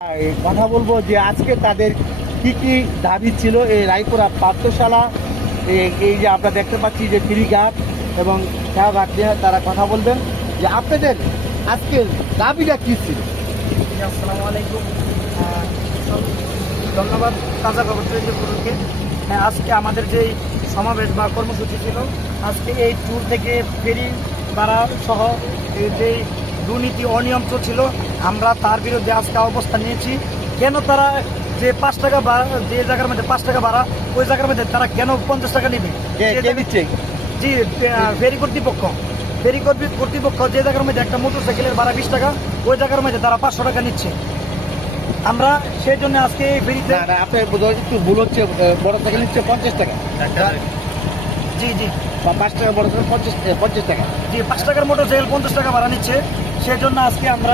কথা বলবো যে আজকে তাদের কি কি দাবি ছিল এই রায়পুরা পাঠশালা, এই যে আমরা দেখতে পাচ্ছি যে ফেরিঘাট এবং খেয়াঘাট নিয়ে তারা কথা বলবেন যে আপনাদের আজকের দাবিটা কি ছিল। আসসালামু আলাইকুম, ধন্যবাদ তাজা খবর টোয়েন্টি4কে। আজকে আমাদের যে সমাবেশ বা কর্মসূচি ছিল, আজকে এই ট্যুর থেকে ফেরি ভাড়া সহ যে দুর্নীতি অনিয়ম চলছিল, আমরা তার বিরুদ্ধে আজকে অবস্থান নিয়েছি। কেন তারা যে 5 টাকা যে জায়গার মধ্যে 5 টাকা ভাড়া, ওই জায়গার মধ্যে তারা কেন 50 টাকা নেবে? জি, ফেরি কর্তৃপক্ষ যে জায়গার মধ্যে একটা মোটর সাইকেলের ভাড়া 20 টাকা, ওই জায়গার মধ্যে তারা 500 টাকা নিচ্ছে। আমরা সেই জন্য আজকে এই ফেরিতে আপনার একটু ভুল হচ্ছে, বড় সাইকেল নিচ্ছে 50 টাকা। জি জি, 5 টাকা বড় সাইকেল 50 টাকা। জি, 5 টাকার মোটর সাইকেল 50 টাকা ভাড়া নিচ্ছে। সেই জন্য আজকে আমরা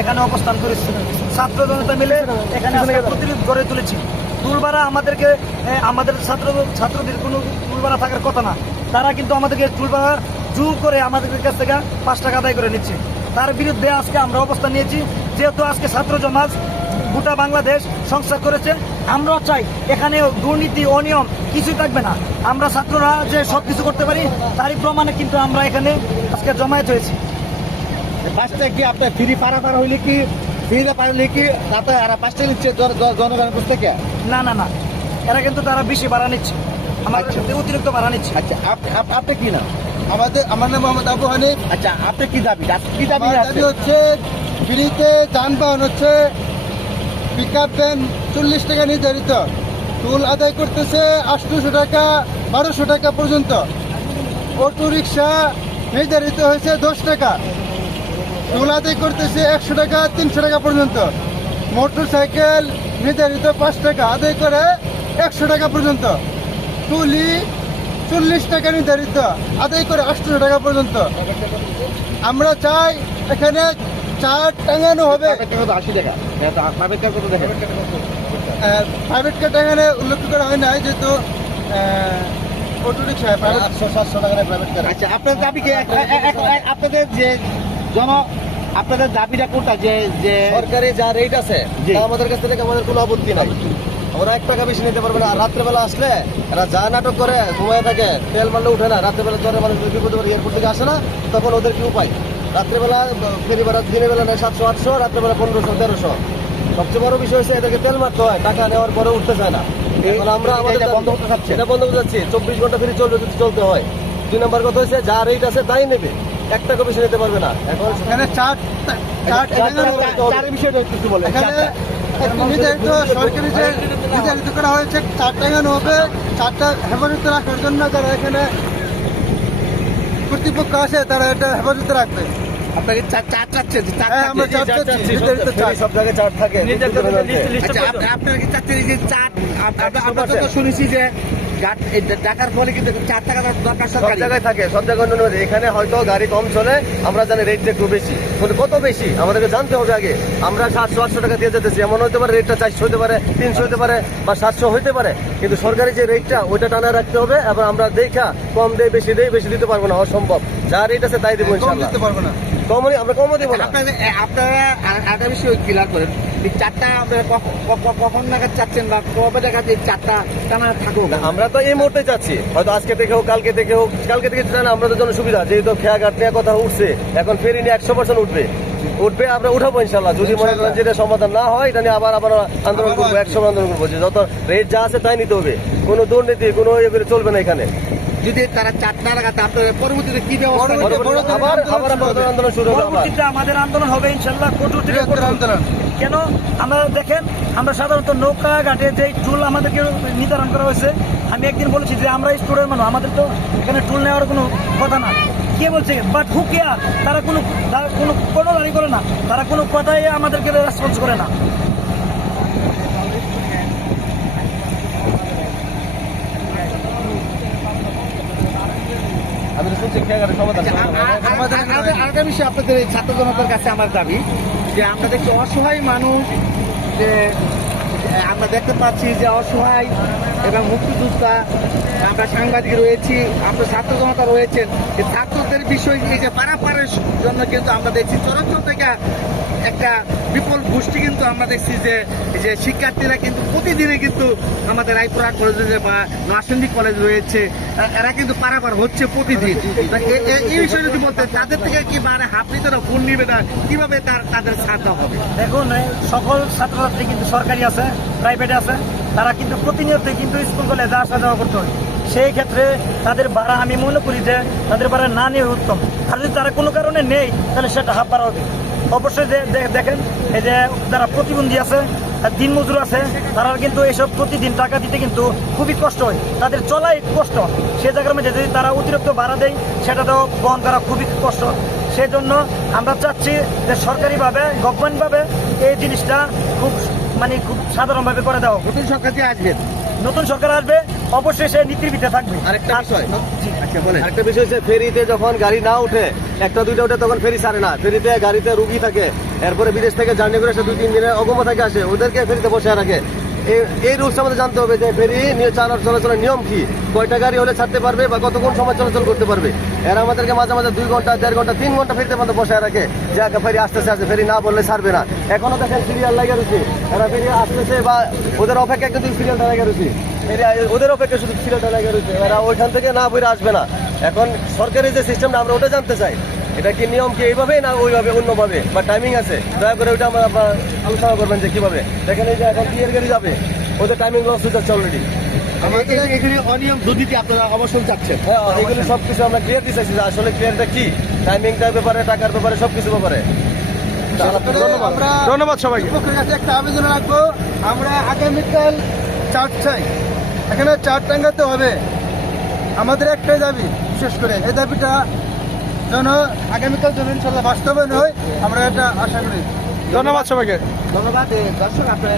এখানে অবস্থান করেছি, ছাত্র জনতা মিলে এখানে প্রতিরোধ গড়ে তুলেছি। টুল ভাড়া আমাদের ছাত্রদের কোনো টুল ভাড়া থাকার কথা না, তারা কিন্তু আমাদেরকে টুল ভাড়া জোর করে আমাদের কাছ থেকে 5 টাকা আদায় করে নিচ্ছে। তার বিরুদ্ধে আজকে আমরা অবস্থান নিয়েছি। যেহেতু আজকে ছাত্র সমাজ গোটা বাংলাদেশ সংস্কার করেছে, আমরাও চাই এখানে দুর্নীতি অনিয়ম কিছুই থাকবে না। আমরা ছাত্ররা যে সব কিছু করতে পারি তারই প্রমাণে কিন্তু আমরা এখানে আজকে জমায়েত হয়েছি। 5 টাকা কি আপনার ফ্রি পারা হইলে কি ফ্রিতে পারলে কি তাতে আর 5 টাকা নিচ্ছে জনগণের কাছ থেকে? না না না, এরা কিন্তু তারা বেশি ভাড়া নিচ্ছে, আমাদের সাথে অতিরিক্ত ভাড়া নিচ্ছে। আচ্ছা, আপনি কি না? আমার নাম মোহাম্মদ আবু হানিফ। আচ্ছা, আপনি কি দাবি আমার দাবি হচ্ছে ফ্রিতে যানবাহন হচ্ছে পিকআপ ভ্যান 40 টাকা নির্ধারিত, টুল আদায় করতেছে 800 টাকা 1200 টাকা পর্যন্ত। অটো রিক্সা নির্ধারিত হয়েছে 10 টাকা, টুল আদায় করতেছে 100 টাকা 300 টাকা পর্যন্ত। মোটর সাইকেল নির্ধারিত 5 টাকা, আদায় করে 100 টাকা পর্যন্ত। টুলি 40 টাকা নির্ধারিত, আদায় করে 800 টাকা পর্যন্ত। আমরা চাই এখানে চার্ট টাঙানো হবে। 80 টাকা। প্রাইভেট কার কত দেখেন? প্রাইভেট কার টাঙানো উল্লেখ করা হয় না, যেহেতু অটো রিক্সা 800-700 টাকা প্রাইভেট কার। আচ্ছা, আপনাদের দাবি কি? আপনাদের যে আপনাদের দাবিটা কোনটা? যে সরকারি যা রেট আছে আমাদের কাছ থেকে আমাদের কোনো আপত্তি নাই, আমরা 1 টাকা বেশি নিতে পারবো না। আর রাত্রেবেলা আসলে এরা যা নাটক করে ঘুমায় থাকে, তেল মারলে উঠে না, রাত্রেবেলা জ্বরে মানুষ বিপদে পড়ে এয়ারপোর্ট থেকে আসে না, তখন ওদের কি উপায়? রাত্রেবেলা ফেরি ভাড়া দিনের বেলা নেয় 700-800, রাত্রেবেলা 1500-1300। সবচেয়ে বড় বিষয় হচ্ছে এদেরকে তেল মারতে হয়, টাকা নেওয়ার পরে উঠতে চায় না। এখন আমরা আমাদের বন্ধ করতে চাচ্ছি, এটা বন্ধ করতে চাচ্ছি। 24 ঘন্টা ফেরি চলবে, যদি চলতে হয়। 2 নম্বর কথা হচ্ছে যা রেট আছে তাই নেবে, 1 টাকা বেশি নিতে পারবে না। এখন এখানে চারের বিষয়টা একটু বলেন। নির্ধারিত সরকারি যে নির্ধারিত করা হয়েছে 4 টাঙানো হবে, 4টা হেফাজতে রাখার জন্য যারা এখানে কর্তৃপক্ষ আছে তারা এটা হেফাজতে রাখবে। আপনাকে চার চাচ্ছেন? আমরা চার চাচ্ছি, নির্ধারিত চার, সব জায়গায় চার থাকে। আচ্ছা, আপনার কি চাচ্ছেন যে চার? আমরা তো শুনেছি যে টাকার ফলে কিন্তু 4 টাকা দরকার সব সরকারি জায়গায় থাকে, সব জায়গায় অন্য। এখানে হয়তো গাড়ি কম চলে, আমরা জানি রেটটা একটু বেশি, কিন্তু কত বেশি আমাদেরকে জানতে হবে আগে। আমরা 700-800 টাকা দিয়ে যেতেছি, এমন হতে পারে রেটটা 400 হতে পারে, 300 হতে পারে, বা 700 হতে পারে, কিন্তু সরকারি যে রেটটা ওইটা টানা রাখতে হবে। এবং আমরা দেখা কম দেয় বেশি দিতে পারবো না, অসম্ভব। যা রেট আছে তাই দেবো, ইনশাআল্লাহ দিতে পারবো না, আমরা কমও দেবো না। আপনারা আরেকটা বিষয় ক্লিয়ার করেন, 4টা আপনারা কখন নাগাদ চাচ্ছেন বা কবে নাগাদ এই 4টা টানা থাকুক? আমরা তো এই মুহূর্তে যাচ্ছি, হয়তো আজকে থেকে হোক, কালকে থেকে হোক। কালকে থেকে জানা আমাদের জন্য সুবিধা, যেহেতু খেয়াঘাট নিয়ে কথা উঠছে, এখন ফেরি নিয়ে 100% উঠবে, আমরা উঠাবো ইনশাল্লাহ। যদি মনে করেন যেটা সমাধান না হয়, এটা নিয়ে আবার আন্দোলন করবো, 100 আন্দোলন করবো। যে যত রেট যা আছে তাই নিতে হবে, কোনো দুর্নীতি কোনো ইয়ে করে চলবে না এখানে। যদি তারা 4টা লাগাত, আপনাদের পরবর্তীতে কি ব্যবস্থা? আবার আন্দোলন শুরু হবে। আমাদের আন্দোলন হবে ইনশাল্লাহ, কঠোর থেকে কঠোর আন্দোলন। কেন? আমরা দেখেন, আমরা সাধারণত নৌকা ঘাটে যে টুল আমাদেরকে নির্ধারণ করা হয়েছে, আমি একদিন বলেছি যে আমরা স্টুডেন্ট মানুষ, আমাদের তো এখানে টুল নেওয়ার কোনো কথা না। কে বলছে? But who care? তারা কোনো দাঁড়ি করে না, তারা কোনো কথাই আমাদেরকে রেসপন্স করে না। আমি তো শুনছি খেয়াঘাটের সমাধান। আরেকটা বিষয়, আপনাদের এই ছাত্র জনতার কাছে আমার দাবি যে আমরা দেখছি অসহায় মানুষ, যে আমরা দেখতে পাচ্ছি যে অসহায় এবং মুক্তিযোদ্ধা, আমরা সাংবাদিক রয়েছি, আমরা ছাত্র জনতা রয়েছেন, এই ছাত্রদের বিষয় এই যে পারাপারের জন্য কিন্তু আমরা দেখছি চরাঞ্চল থেকে একটা বিপুল গোষ্ঠী কিন্তু আমরা দেখছি যে শিক্ষার্থীরা কিন্তু প্রতিদিনই কিন্তু আমাদের রায়পুরা কলেজে বা নরসিংদী কলেজ রয়েছে, এরা কিন্তু পারাপার হচ্ছে প্রতিদিন। এই বিষয়ে যদি বলতে তাদের থেকে কি মানে হাফলিতারা ফোন নিবে না, কিভাবে তাদের ছাড় দেওয়া হবে? দেখুন, সকল ছাত্রছাত্রী কিন্তু সরকারি আছে, প্রাইভেটে আছে, তারা কিন্তু প্রতিনিয়তই কিন্তু স্কুল কলেজে আসা যাওয়া করতে হয়। সেই ক্ষেত্রে তাদের ভাড়া আমি মনে করি যে তাদের ভাড়া না নেওয়া উত্তম। আর যদি তারা কোনো কারণে নেই তাহলে সেটা হাফ ভাড়া হবে। অবশ্যই দেখেন, এই যে যারা প্রতিবন্ধী আছে, দিনমজুর আছে, তারা কিন্তু এসব প্রতিদিন টাকা দিতে কিন্তু খুবই কষ্ট হয়, তাদের চলাই কষ্ট। সে জায়গার মধ্যে যদি তারা অতিরিক্ত ভাড়া দেয় সেটা তো বহন করা খুবই কষ্ট। সেই জন্য আমরা চাচ্ছি যে সরকারিভাবে, গভর্নমেন্টভাবে এই জিনিসটা খুব সাধারণভাবে করে দেওয়া হোক। নতুন সরকার যে আসবেন, নতুন সরকার আসবে, অবশ্যই সে নীতির ভিত্তিতে থাকবে। আরেকটা বিষয়, আচ্ছা বলেন। একটা বিষয় হচ্ছে ফেরিতে যখন গাড়ি না উঠে, একটা দুইটা উঠে, তখন ফেরি ছাড়ে না। ফেরিতে গাড়িতে রুগী থাকে, এরপরে বিদেশ থেকে জার্নি করে এসে 2-3 দিনের অগম থেকে আসে, ওদেরকে ফেরিতে বসে রাখে। এই রুলস আমাদের জানতে হবে যে ফেরি চলাচলের নিয়ম কি, কয়টা গাড়ি হলে ছাড়তে পারবে বা কতক্ষণ সময় চলাচল করতে পারবে। এরা আমাদেরকে মাঝে মাঝে 2 ঘন্টা, 1.5 ঘন্টা, 3 ঘন্টা ফেরিতে মধ্যে বসে রাখে যে ফেরি আসতেছে, ফেরি না বললে ছাড়বে না। এখনো দেখেন সিরিয়াল লাগে রয়েছে, এরা ফেরি আসতেছে বা ওদের অপেক্ষা কিন্তু সিরিয়ালটা লাগে রয়েছে, ওদের অপেক্ষা শুধু সিরিয়ালটা লাগে রয়েছে, এরা ওইখান থেকে না বইরে আসবে না। এখন সরকারি যে সিস্টেমটা আমরা ওটা জানতে চাই, এটা কি নিয়ম কি এইভাবে না ওইভাবে অন্যভাবে, বা টাইমিং আছে, দয়া করে ওইটা আমরা আলোচনা করবেন যে কিভাবে। দেখেন এই যে এখন বিয়ের গাড়ি যাবে, ওদের টাইমিং লস হয়ে যাচ্ছে অলরেডি। এখানে অনিয়ম দুর্নীতি আপনারা অবশ্যন চাচ্ছেন। হ্যাঁ, এগুলো সবকিছু আমরা ক্লিয়ার দিতে চাইছি যে আসলে ক্লিয়ারটা কি, টাইমিংটার ব্যাপারে, টাকার ব্যাপারে, সবকিছু ব্যাপারে। ধন্যবাদ সবাইকে। পক্ষের কাছে একটা আবেদন রাখবো, আমরা আগামীকাল চার্ট চাই, এখানে চার্ট টাঙ্গাতে হবে। আমাদের একটাই দাবি, বিশেষ করে এই দাবিটা যেন আগামীকাল যেন ইনশাল্লাহ বাস্তবায়ন হয়, আমরা এটা আশা করি। ধন্যবাদ সবাইকে। ধন্যবাদ দর্শক, আপনারা